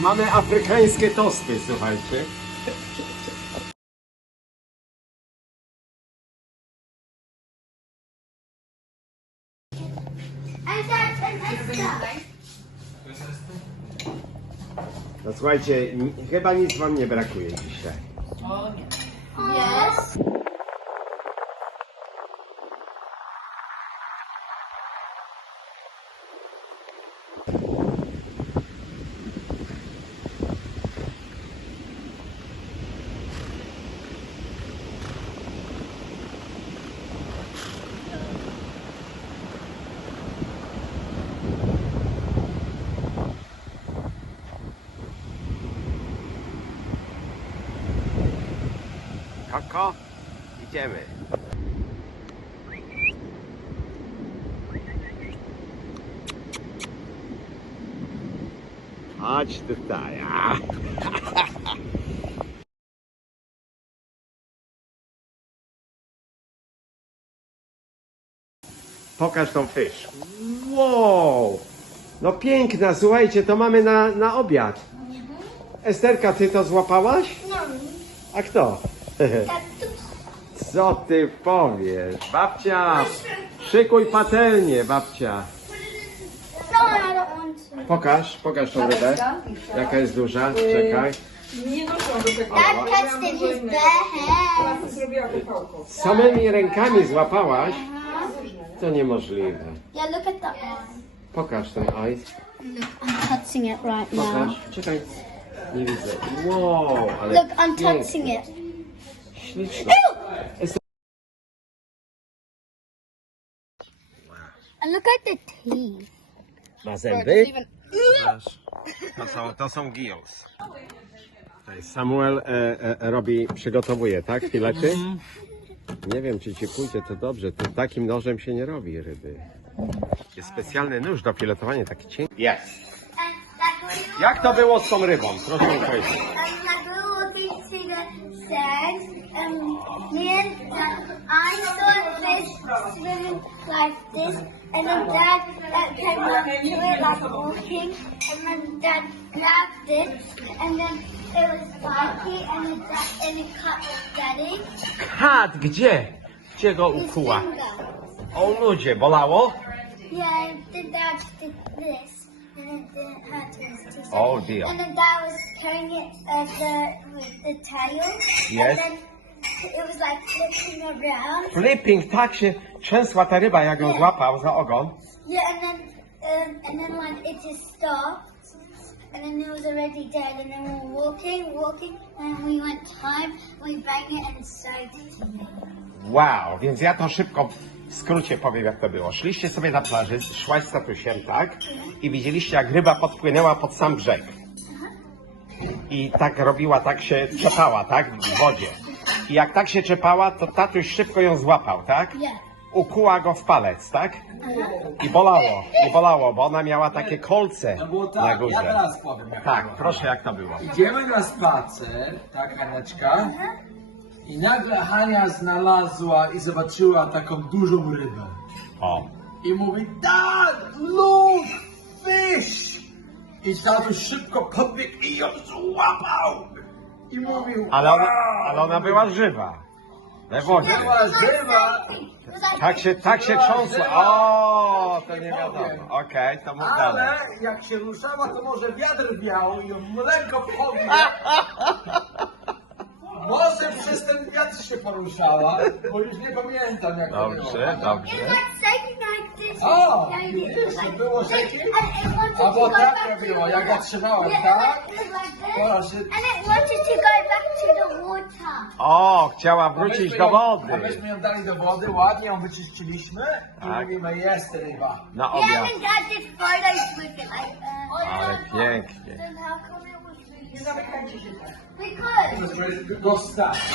mamy afrykańskie tosty, słuchajcie. No słuchajcie, ni- chyba nic wam nie brakuje dzisiaj. Yes. Koko, idziemy. Chodź tutaj. a. Pokaż tą fysz. Wow! No piękna, słuchajcie, to mamy na, na obiad. Esterka, ty to złapałaś? No. A kto? Co ty powiesz? Babcia, szykuj patelnię, babcia. Pokaż, pokaż tą rybę. Jaka jest duża? Czekaj. Nie noszą do tego. It. Samymi rękami złapałaś? To niemożliwe. Yeah, look at that one. Pokaż ten ice. Look, I'm touching it right now. Pokaż. Czekaj. Nie widzę. Wow, ale Look, I'm pięknie. touching it. Śliczne. And look at the teeth. Ma zęby? To są, to są gills. Samuel e, e, robi, przygotowuje, tak? Filety? Nie wiem, czy ci pójdzie to dobrze. To takim nożem się nie robi ryby. Jest specjalny nóż do filetowania, taki cienki. Jest. Jak to było z tą rybą? Proszę mi powiedzieć. And and me and Dad, I saw fish swimming like this, and then Dad uh, came up to it like walking, and then Dad grabbed it, and then it was spiky, and then Dad and it cut Daddy Kat, gdzie? Gdzie go ukuła? O ludzie, bolało? Yeah, then Dad did this, and then it hurt his teeth. Oh, dear. And then Dad was carrying it at the with the tail. Yes. It was like flipping around. Flipping, tak się trzęsła ta ryba, jak ją złapał za ogon. Yeah, and then um, and then when it just stopped, and then it was already dead. And then we were walking, walking, and we went time. We banged it and saved it. Wow, więc ja to szybko w skrócie powiem, jak to było. Szliście sobie na plaży, szłaś z tatusiem, tak? I widzieliście, jak ryba podpłynęła pod sam brzeg. I tak robiła, tak się czepała, tak? W wodzie. I jak tak się czepała, to tatuś szybko ją złapał, tak? Yeah. Ukuła go w palec, tak? I bolało, i bolało, bo ona miała takie kolce To było na tak, ja górze. teraz powiem jak to Tak, było. proszę, jak to było. Idziemy na spacer, tak Haneczka? I nagle Hania znalazła i zobaczyła taką dużą rybę. O. I mówi, Dad, look, fish! I tatuś szybko podbiegł i ją złapał. I mówił, Ale ona, wow. ale ona była żywa. We wodzie. Była żywa, Tak się, tak się trząsła. O, to nie wiadomo. Okej, to mów ale dalej. jak się ruszała, to może wiatr wiał i ją lekko podbiegł. Może przez ten wiatr się poruszała, bo już nie pamiętam jak to było. Dobrze, dobrze. It was like shaking like this. O, to like było wanted A to bo go tak back to robiło, the jak ja water. trzymałem, tak? Proszę. And it wanted to go back to the water. O, chciała wrócić do A wody. myśmy ją dali do wody, ładnie ją wyczyściliśmy i Tak. mówimy, jest ryba. Na obiad. and Dad did photos with it, like. Uh, Ale pięknie. Then how come it was Nie zamykajcie się tak. Because. Do startu.